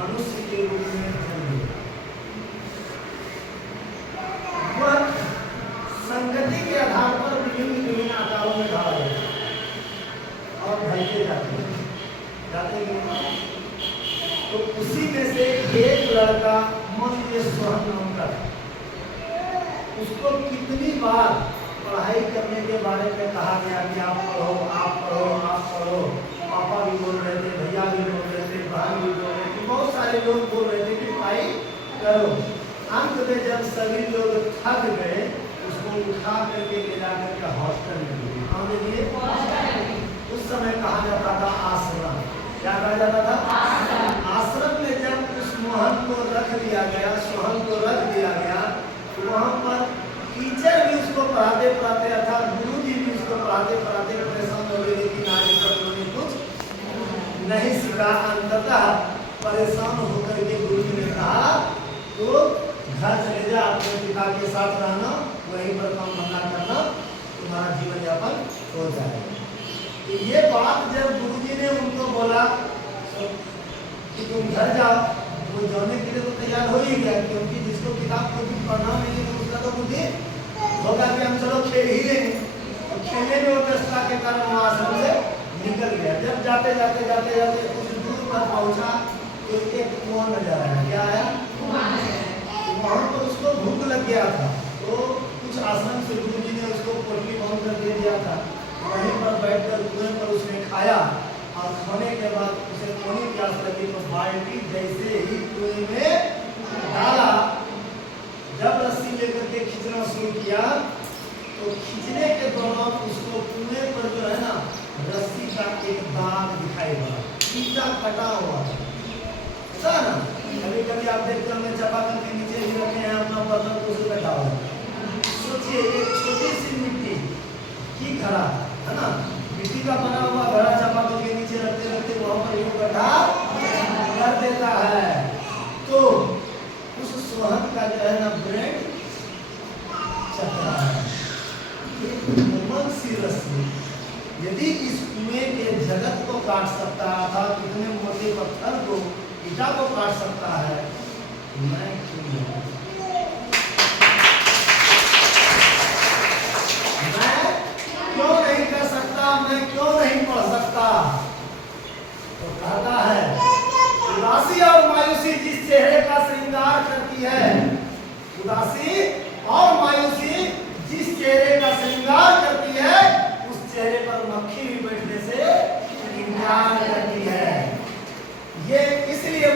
मनुष्य के रूप में जन्म लिया। वह संगति के आधार पर विभिन्न विभिन्न आकारों में ढाला जाता है और ढलते जाते हैं। तो उसी में से एक लड़का मन ये सोहन नाम का था। उसको कितनी बार पढ़ाई करने के बारे में कहा गया कि आप पढ़ो, आप पढ़ो, आप पढ़ो। पापा भी बोल रहे थे, भैया भी बोल रहे थे, बहन भी बोल रहे थे, बहुत सारे लोग बोल रहे थे कि पढ़ाई करो। अंत में जब सभी लोग थक गए, उसको उठा करके ले जा करके हॉस्टल में दिए। कहाँ में दिए? उस समय कहा जाता था आश्रम। क्या कहा जाता था? आश्रम में जब उस मोहन को रख दिया गया, सोहन को रख दिया गया, तो वहाँ पर टीचर भी उसको पढ़ाते पढ़ाते अर्थात गुरु जी भी उसको पढ़ाते पढ़ाते परेशान हो गए कि नारी पत्रों ने कुछ नहीं सीखा। अंततः परेशान होकर के गुरु जी ने कहा तो घर चले जा, अपने पिता के साथ रहना, वहीं पर काम धंधा करना, तुम्हारा जीवन यापन हो जाएगा। तो ये बात जब गुरु जी ने उनको बोला कि तुम घर जाओ, वो जाने के लिए तो तैयार हो ही गया, क्योंकि जिसको किताब को कुछ पढ़ना नहीं है उसका तो बुद्धि होगा कि हम चलो खेल ही लेंगे। तो खेलने में व्यवस्था के कारण वो आश्रम से निकल गया। जब जाते जाते जाते जाते कुछ दूर पर पहुंचा तो एक कुआं नजर आया। क्या आया? वहाँ पर उसको भूख लग गया था, तो कुछ आश्रम से गुरु जी ने उसको पोटली बांध कर दे दिया था। वहीं पर बैठकर कुएं पर उसने खाया और खाने के बाद उसे पानी प्यास लगी तो बाल्टी जैसे ही कुएं में डाला, जब रस्सी लेकर के खींचना शुरू किया तो खींचने के दौरान उसको कुएं पर जो है ना रस्सी का एक दाग दिखाई पड़ा, ईटा कटा हुआ था ना। कभी कभी आप देखते होंगे चापाकल के नीचे ही रखे हैं अपना बर्तन तो उसे कटा हुआ। सोचिए एक छोटी सी मिट्टी की घड़ा है ना, मिट्टी का बना हुआ घड़ा चापाकल के नीचे रखते रखते वहां पर यूं गड्ढा कर देता है। तो उस सोहन का जो है ना ब्रेन चकरा है। कोमल सी रस्सी यदि इस कुएं के जगत को काट सकता था, कितने मोटे पत्थर को, ईटा को काट सकता है, मैं क्यों नहीं? मैं क्यों नहीं कर सकता? मैं क्यों नहीं पढ़ सकता? तो कहता है उदासी और मायूसी जिस चेहरे का श्रृंगार करती है, उदासी और मायूसी जिस चेहरे का श्रृंगार करती है, उस चेहरे पर मक्खी भी बैठने से इंकार करती है। ये इसलिए